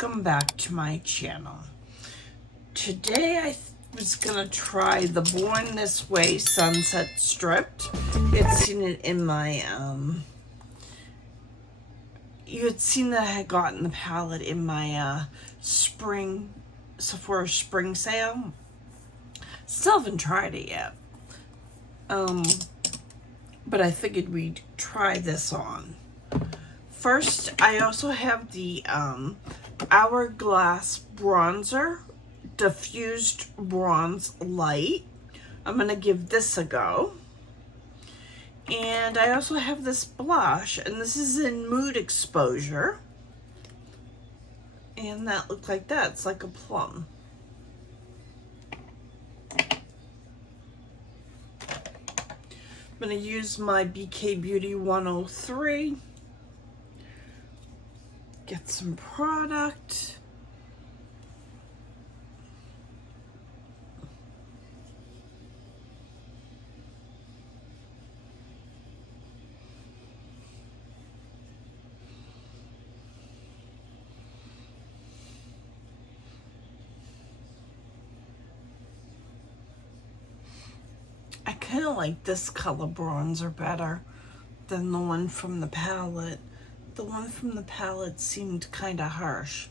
welcome back to my channel. Today I was gonna try the Born This Way Sunset Stripped. You had seen it in my you had seen that I had gotten the palette in my spring Sephora spring sale. Still haven't tried it yet. But I figured we'd try this on. First, I also have the Hourglass Bronzer, Diffused Bronze Light. I'm going to give this a go. And I also have this blush, and this is in Mood Exposure. And that looked like that. It's like a plum. I'm going to use my BK Beauty 103. Get some product. I kind of like this color bronzer better than the one from the palette. The one from the palette seemed kind of harsh.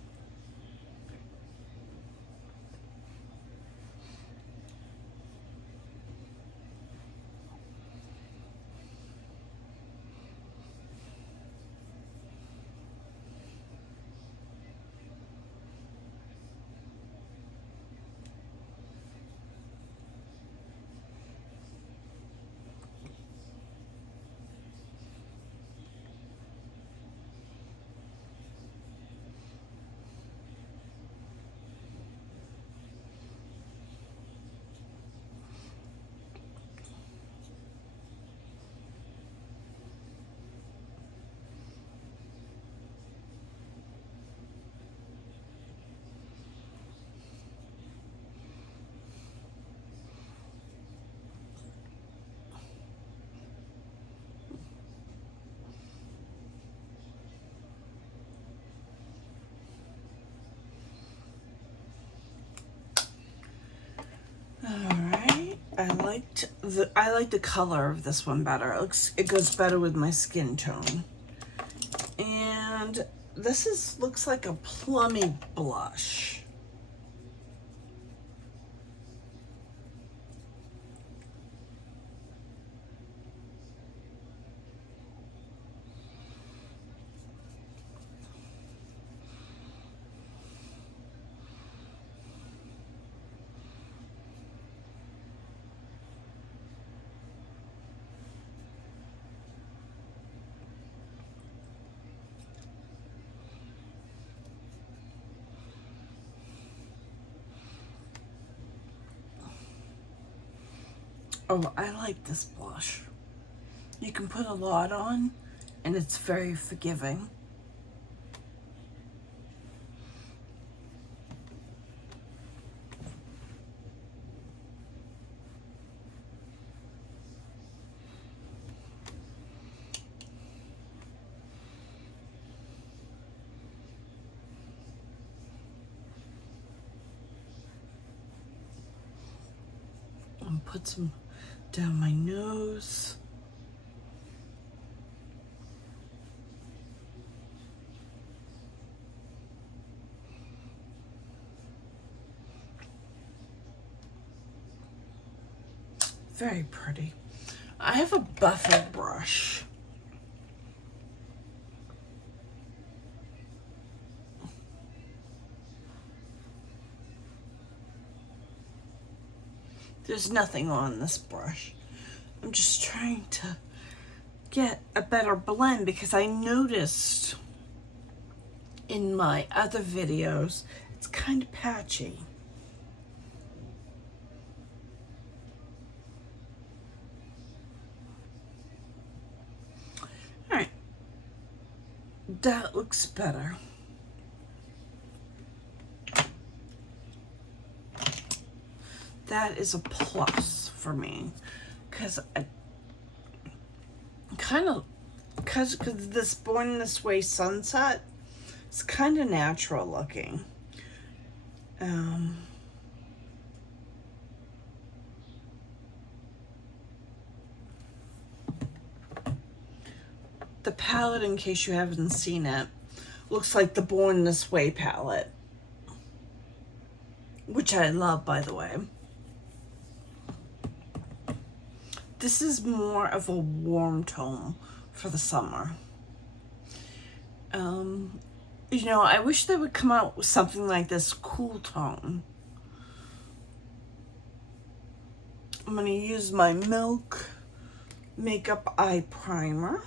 Alright, I like the color of this one better. It goes better with my skin tone. And this looks like a plummy blush. Oh, I like this blush. You can put a lot on, and it's very forgiving. And put some down my nose. Very pretty. I have a buffer brush. There's nothing on this brush. I'm just trying to get a better blend because I noticed in my other videos it's kind of patchy. Alright, that looks better. That is a plus for me because I kind of, because this Born This Way Sunset It's kind of natural looking. The palette, in case you haven't seen it, looks like the Born This Way palette, which I love, by the way. This is more of a warm tone for the summer. You know, I wish they would come out with something like this cool tone. I'm going to use my Milk Makeup Eye Primer.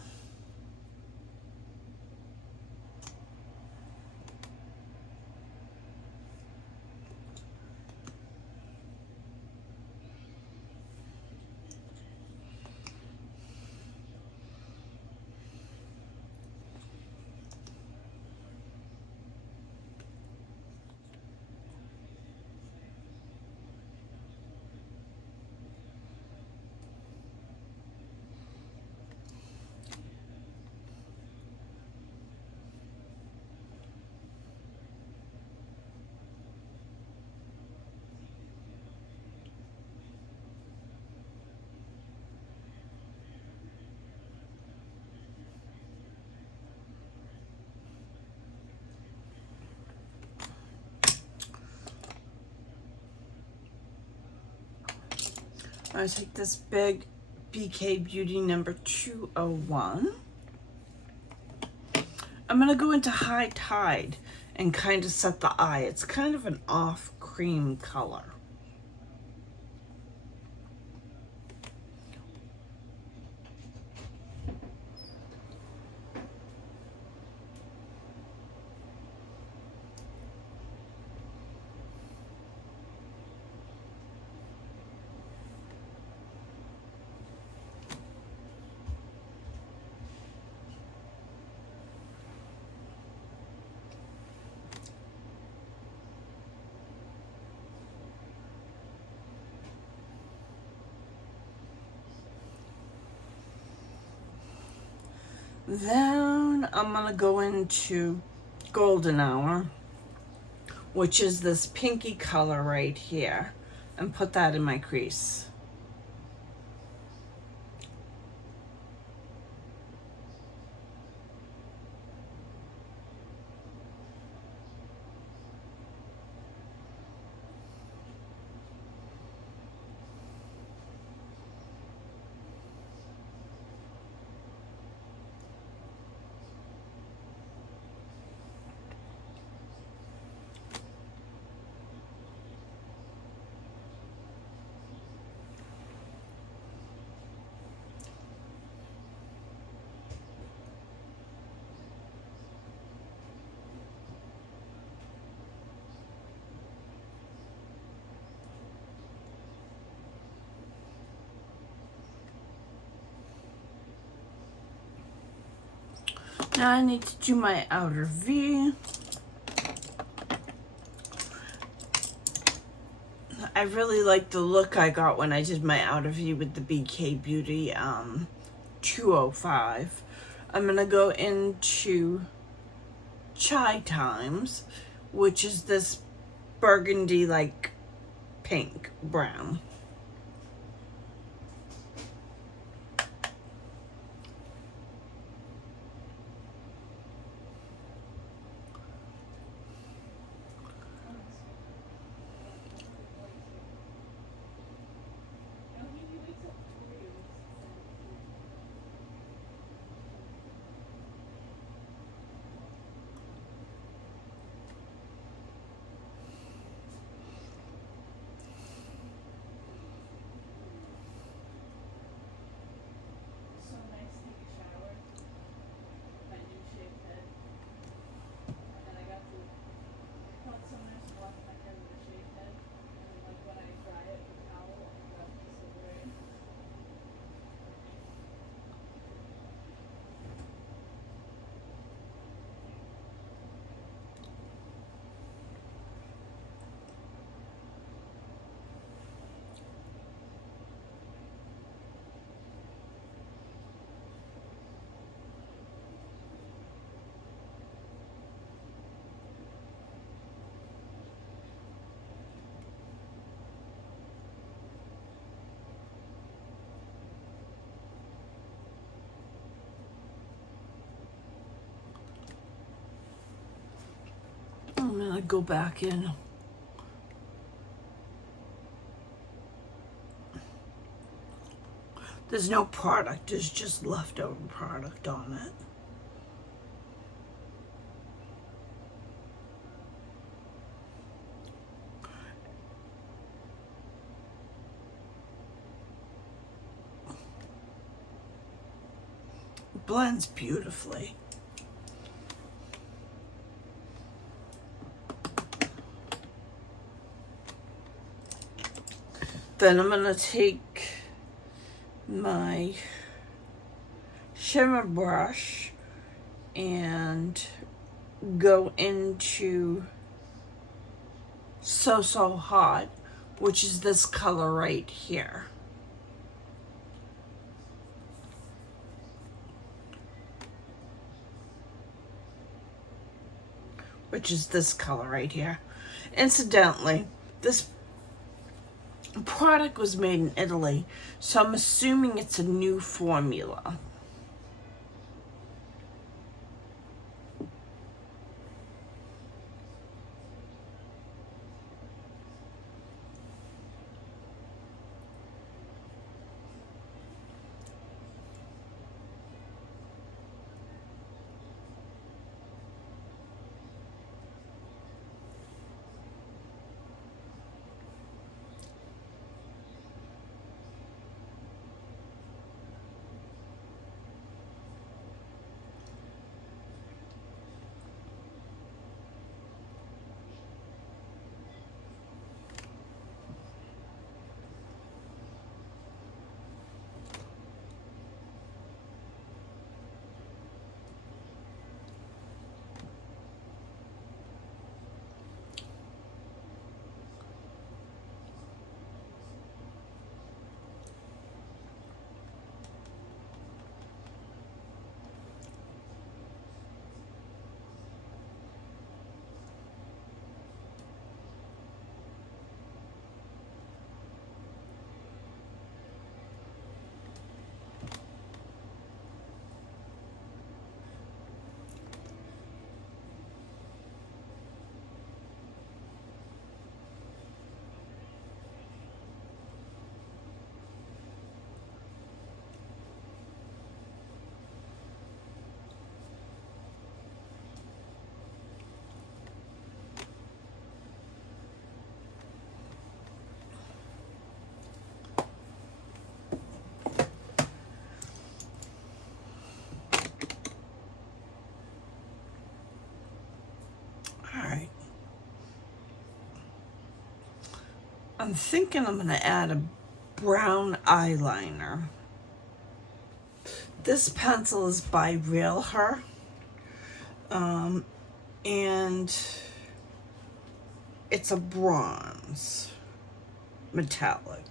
I'm going to take this big BK Beauty number 201. I'm going to go into High Tide and kind of set the eye. It's kind of an off cream color. Then I'm going to go into Golden Hour, which is this pinky color right here, and put that in my crease. Now I need to do my outer V. I really like the look I got when I did my outer V with the BK Beauty 205. I'm going to go into Chai Times, which is this burgundy like pink brown. to go back in. There's no product, there's just leftover product on it. It blends beautifully. Then I'm going to take my shimmer brush and go into So Hot, which is this color right here. Incidentally, this product was made in Italy, so I'm assuming it's a new formula. I'm thinking I'm going to add a brown eyeliner. This pencil is by Railher, and it's a bronze metallic.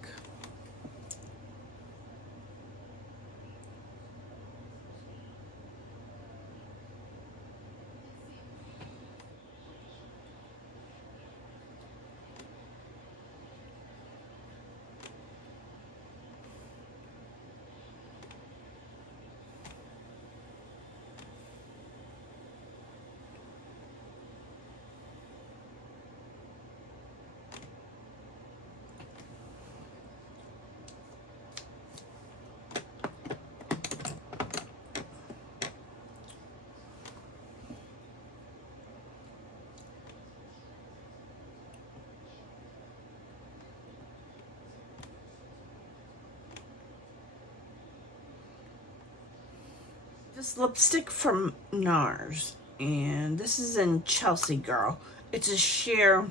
This lipstick from NARS, and this is in Chelsea Girl. It's a sheer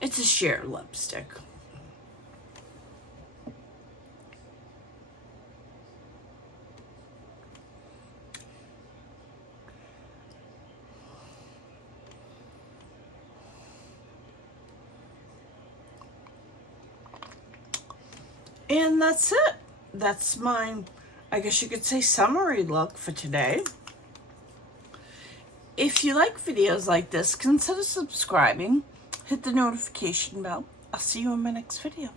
lipstick. And that's it. That's my, I guess you could say, summary look for today. If you like videos like this, consider subscribing. Hit the notification bell. I'll see you in my next video.